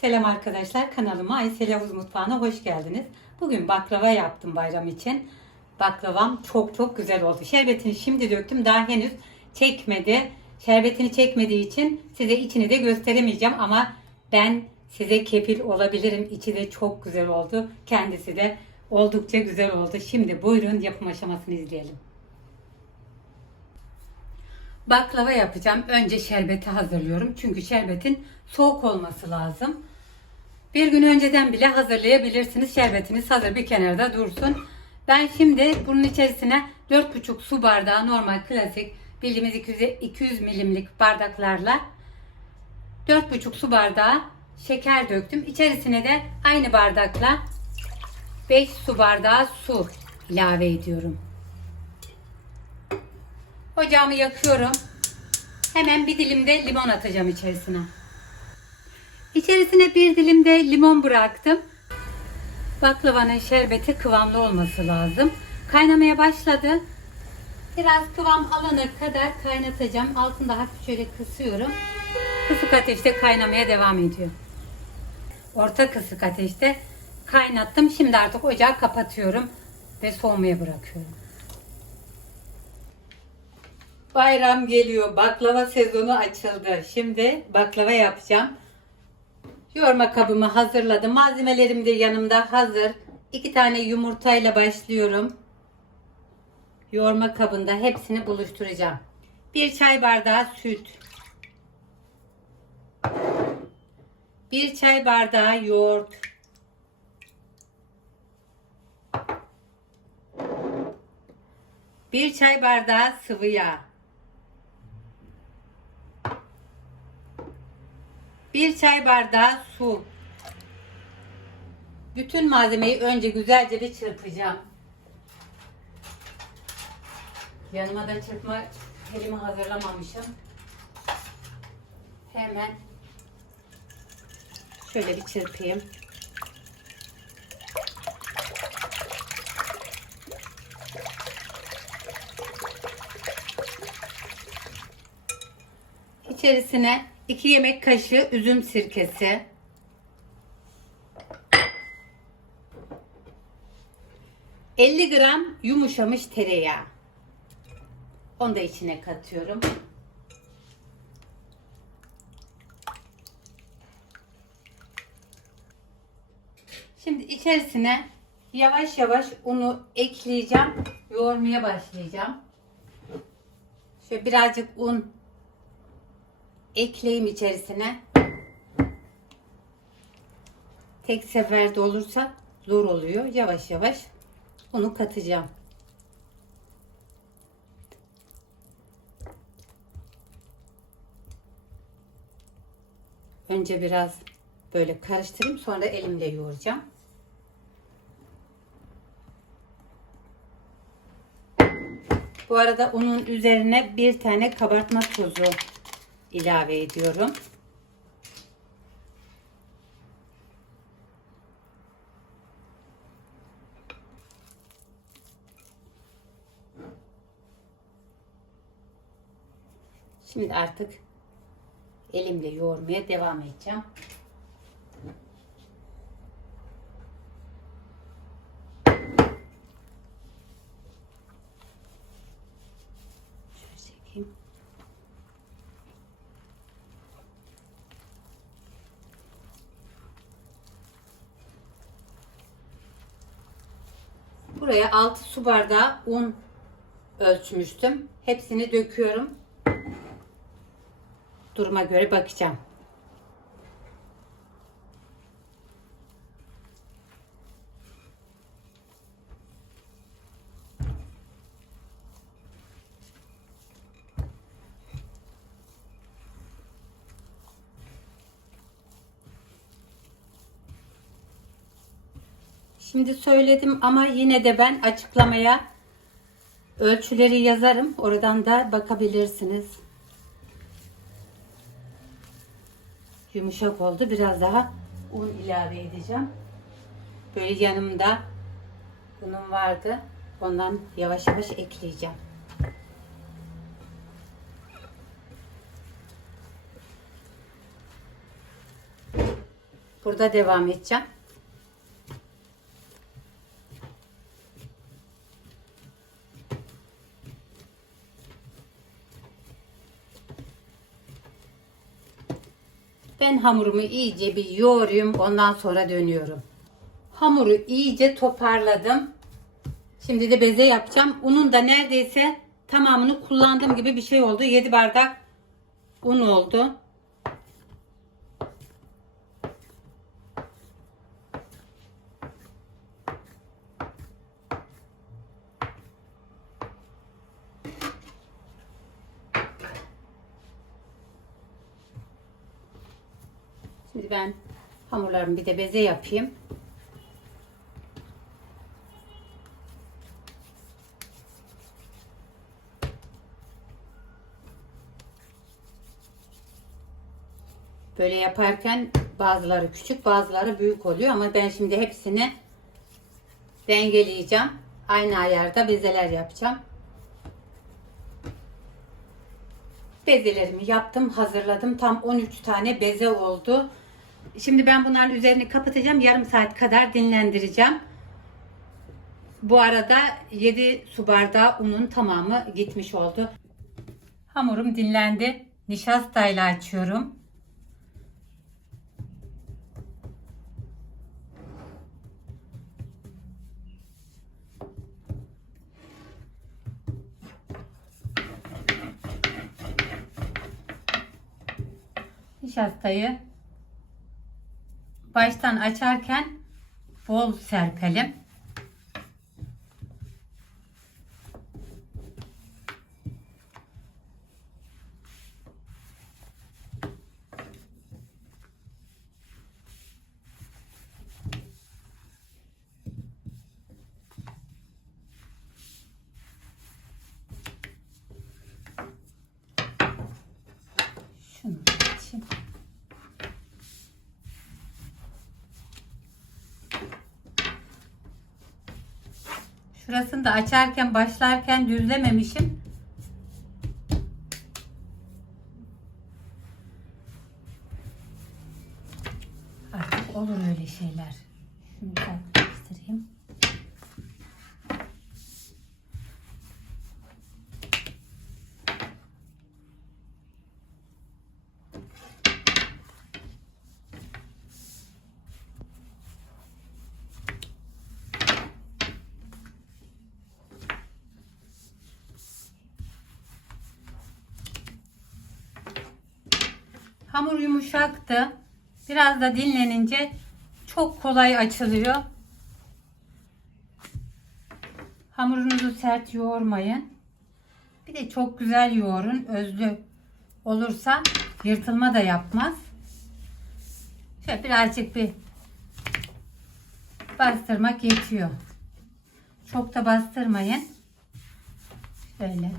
Selam arkadaşlar kanalıma Aysel Yavuz Mutfağı'na hoş geldiniz. Bugün baklava yaptım bayram için. Baklavam çok çok güzel oldu. Şerbetini şimdi döktüm daha henüz çekmedi. Şerbetini çekmediği için size içini de gösteremeyeceğim ama ben size kefil olabilirim. İçi de çok güzel oldu. Kendisi de oldukça güzel oldu. Şimdi buyurun yapım aşamasını izleyelim. Baklava yapacağım. Önce şerbeti hazırlıyorum. Çünkü şerbetin soğuk olması lazım. Bir gün önceden bile hazırlayabilirsiniz. Şerbetiniz hazır bir kenarda dursun. Ben şimdi bunun içerisine 4,5 su bardağı normal klasik bildiğimiz 200, 200 milimlik bardaklarla 4,5 su bardağı şeker döktüm. İçerisine de aynı bardakla 5 su bardağı su ilave ediyorum. Ocağımı yakıyorum. Hemen bir dilim de limon atacağım içerisine. İçerisine bir dilim de limon bıraktım. Baklavanın şerbeti kıvamlı olması lazım. Kaynamaya başladı. Biraz kıvam alana kadar kaynatacağım. Altında hafif şöyle kısıyorum. Kısık ateşte kaynamaya devam ediyor. Orta kısık ateşte kaynattım. Şimdi artık ocağı kapatıyorum ve soğumaya bırakıyorum. Bayram geliyor. Baklava sezonu açıldı. Şimdi baklava yapacağım. Yoğurma kabımı hazırladım. Malzemelerim de yanımda hazır. İki tane yumurtayla başlıyorum. Yoğurma kabında hepsini buluşturacağım. Bir çay bardağı süt. Bir çay bardağı yoğurt. Bir çay bardağı sıvı yağ. Bir çay bardağı su. Bütün malzemeyi önce güzelce bir çırpacağım. Yanıma da çırpma telimi hazırlamamışım. Hemen şöyle bir çırpayım. İçerisine 2 yemek kaşığı üzüm sirkesi. ...50 gram yumuşamış tereyağı. Onu da içine katıyorum. Şimdi içerisine yavaş yavaş unu ekleyeceğim. Yoğurmaya başlayacağım. Şöyle birazcık un ekleyeyim içerisine. Tek seferde olursa zor oluyor. Yavaş yavaş onu katacağım. Önce biraz böyle karıştırayım sonra elimle yoğuracağım. Bu arada unun üzerine bir tane kabartma tozu ilave ediyorum. Şimdi artık elimle yoğurmaya devam edeceğim. Şöyle çekeyim. Buraya 6 su bardağı un ölçmüştüm. Hepsini döküyorum. Duruma göre bakacağım. Şimdi söyledim ama yine de ben açıklamaya ölçüleri yazarım. Oradan da bakabilirsiniz. Yumuşak oldu. Biraz daha un ilave edeceğim. Böyle yanımda unum vardı. Ondan yavaş yavaş ekleyeceğim. Burada devam edeceğim. Ben hamurumu iyice bir yoğurayım. Ondan sonra dönüyorum. Hamuru iyice toparladım. Şimdi de beze yapacağım. Unun da neredeyse tamamını kullandığım gibi bir şey oldu. 7 bardak un oldu. Şimdi ben hamurlarımı bir de beze yapayım. Böyle yaparken bazıları küçük bazıları büyük oluyor ama ben şimdi hepsini dengeleyeceğim. Aynı ayarda bezeler yapacağım. Bezelerimi yaptım, hazırladım. Tam 13 tane beze oldu. Şimdi ben bunların üzerini kapatacağım. Yarım saat kadar dinlendireceğim. Bu arada 7 su bardağı unun tamamı gitmiş oldu. Hamurum dinlendi. Nişastayla açıyorum. Nişastayı baştan açarken bol serpelim. Şunu için. Şurasını da açarken başlarken düzlememişim. Artık olur öyle şeyler. Şunu da göstereyim. Hamur yumuşaktı. Biraz da dinlenince çok kolay açılıyor. Hamurunuzu sert yoğurmayın. Bir de çok güzel yoğurun. Özlü olursa yırtılma da yapmaz. Şöyle birazcık bir bastırmak yetiyor. Çok da bastırmayın. Şöyle.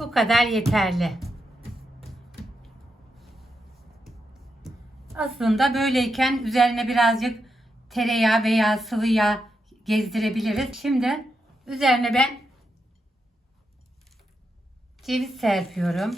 Bu kadar yeterli. Aslında böyleyken üzerine birazcık tereyağı veya sıvı yağ gezdirebiliriz. Şimdi üzerine ben ceviz serpiyorum.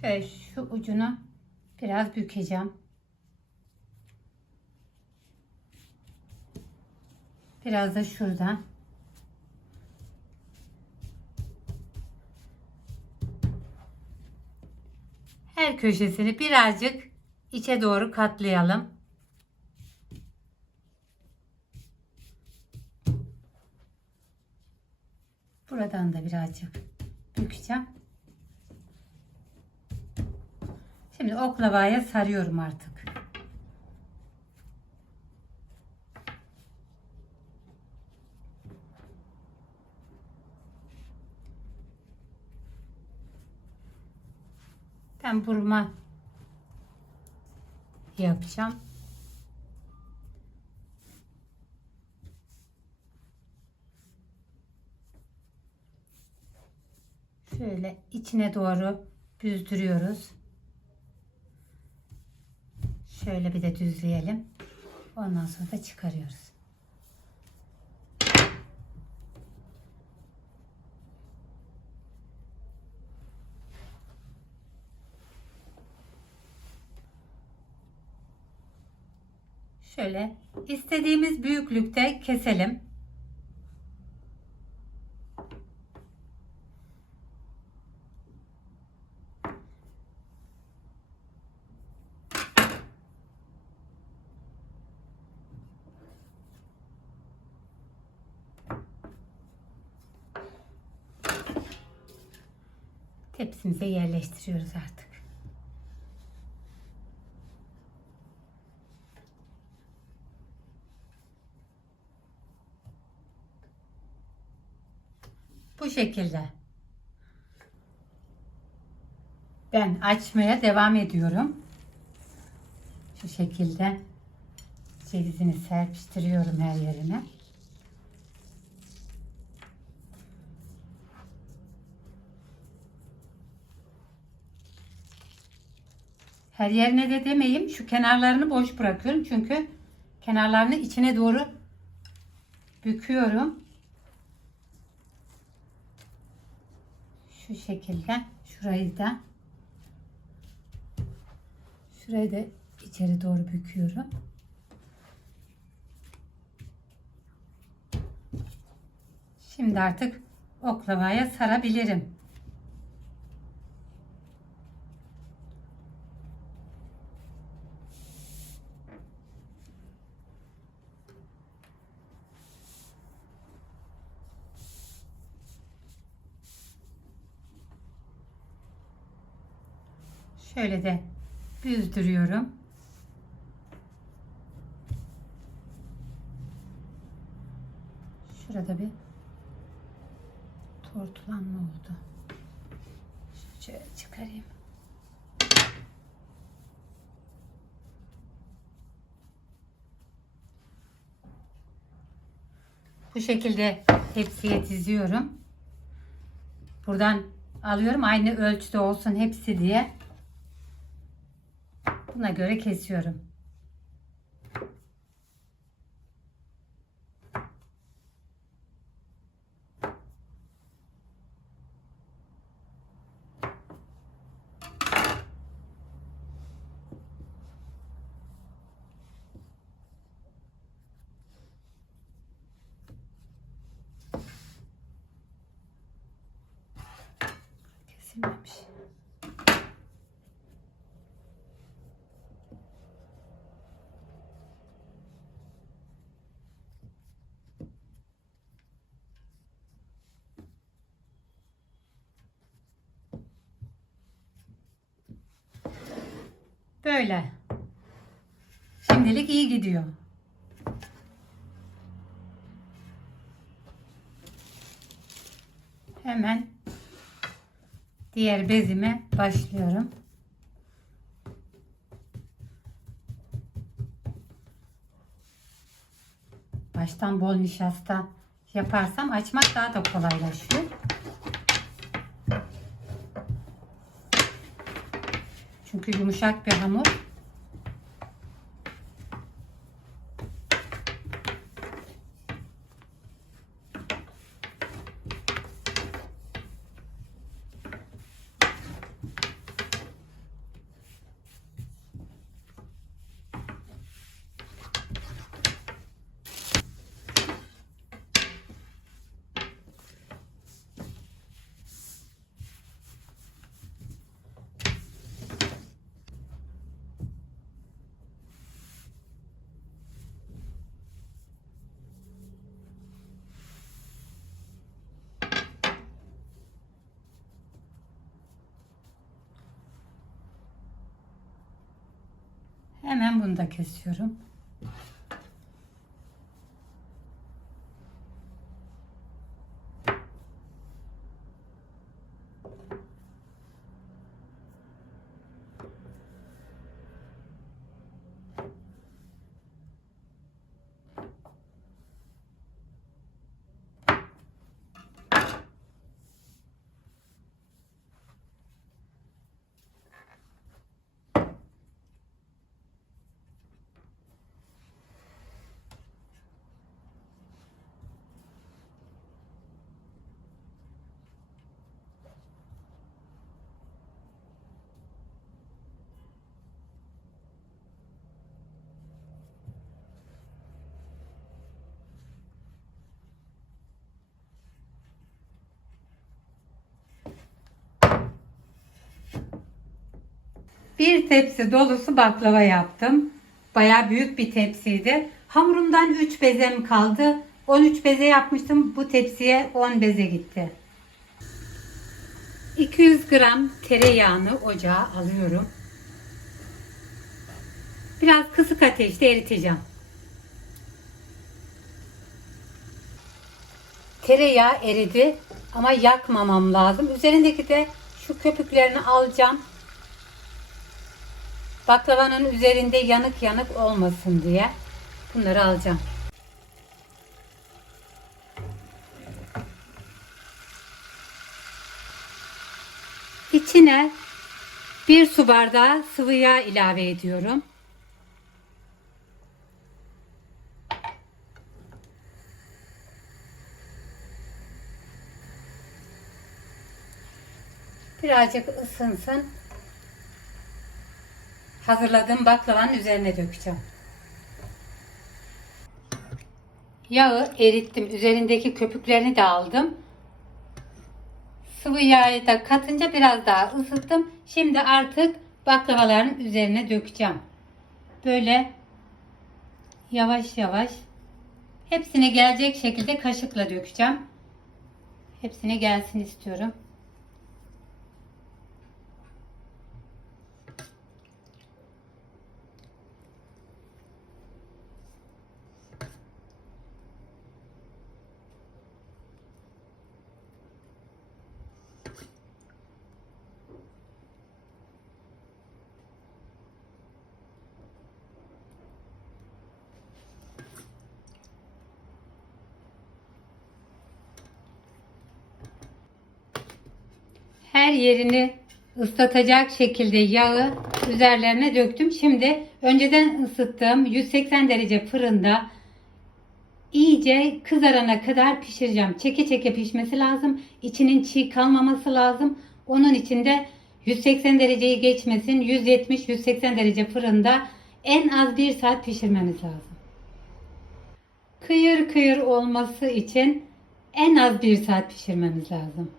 Şöyle şu ucunu biraz bükeceğim. Biraz da şuradan. Her köşesini birazcık içe doğru katlayalım. Buradan da birazcık bükeceğim. Şimdi oklavaya sarıyorum artık. ben burma yapacağım. Şöyle içine doğru büzdürüyoruz. Şöyle bir de düzleyelim. Ondan sonra da çıkarıyoruz. Şöyle istediğimiz büyüklükte keselim. Tepsimize yerleştiriyoruz artık. Bu şekilde. Ben açmaya devam ediyorum. Şu şekilde cevizini serpiştiriyorum her yerine. Her yerine de demeyeyim. Şu kenarlarını boş bırakıyorum. Çünkü kenarlarını içine doğru büküyorum. Şu şekilde. Şurayı da şurayı da içeri doğru büküyorum. Şimdi artık oklavaya sarabilirim. Şöyle de büzdürüyorum. Şurada bir tortulanma oldu. Şöyle çıkarayım. Bu şekilde hepsiye diziyorum. Buradan alıyorum aynı ölçüde olsun hepsi diye. Buna göre kesiyorum. Kesilmemiş. Böyle. Şimdilik iyi gidiyor. Hemen diğer bezime başlıyorum. Baştan bol nişasta yaparsam açmak daha da kolaylaşıyor. Çünkü yumuşak bir hamur. Hemen bunu da kesiyorum. Bir tepsi dolusu baklava yaptım. Baya büyük bir tepsiydi. Hamurumdan 3 bezem kaldı. 13 beze yapmıştım. Bu tepsiye 10 beze gitti. 200 gram tereyağını ocağa alıyorum. Biraz kısık ateşte eriteceğim. Tereyağı eridi ama yakmamam lazım. Üzerindeki de şu köpüklerini alacağım. Baklavanın üzerinde yanık yanık olmasın diye bunları alacağım. İçine bir su bardağı sıvı yağ ilave ediyorum. Birazcık ısınsın. Hazırladığım baklavanın üzerine dökeceğim. Yağı erittim. Üzerindeki köpüklerini de aldım. Sıvı yağı da katınca biraz daha ısıttım. Şimdi artık baklavaların üzerine dökeceğim. Böyle yavaş yavaş hepsine gelecek şekilde kaşıkla dökeceğim. Hepsine gelsin istiyorum. Her yerini ıslatacak şekilde yağı üzerlerine döktüm. Şimdi önceden ısıttığım 180 derece fırında iyice kızarana kadar pişireceğim. Çeke çeke pişmesi lazım. İçinin çiğ kalmaması lazım. Onun için de 180 dereceyi geçmesin. 170-180 derece fırında en az 1 saat pişirmemiz lazım. Kıyır kıyır olması için en az 1 saat pişirmemiz lazım.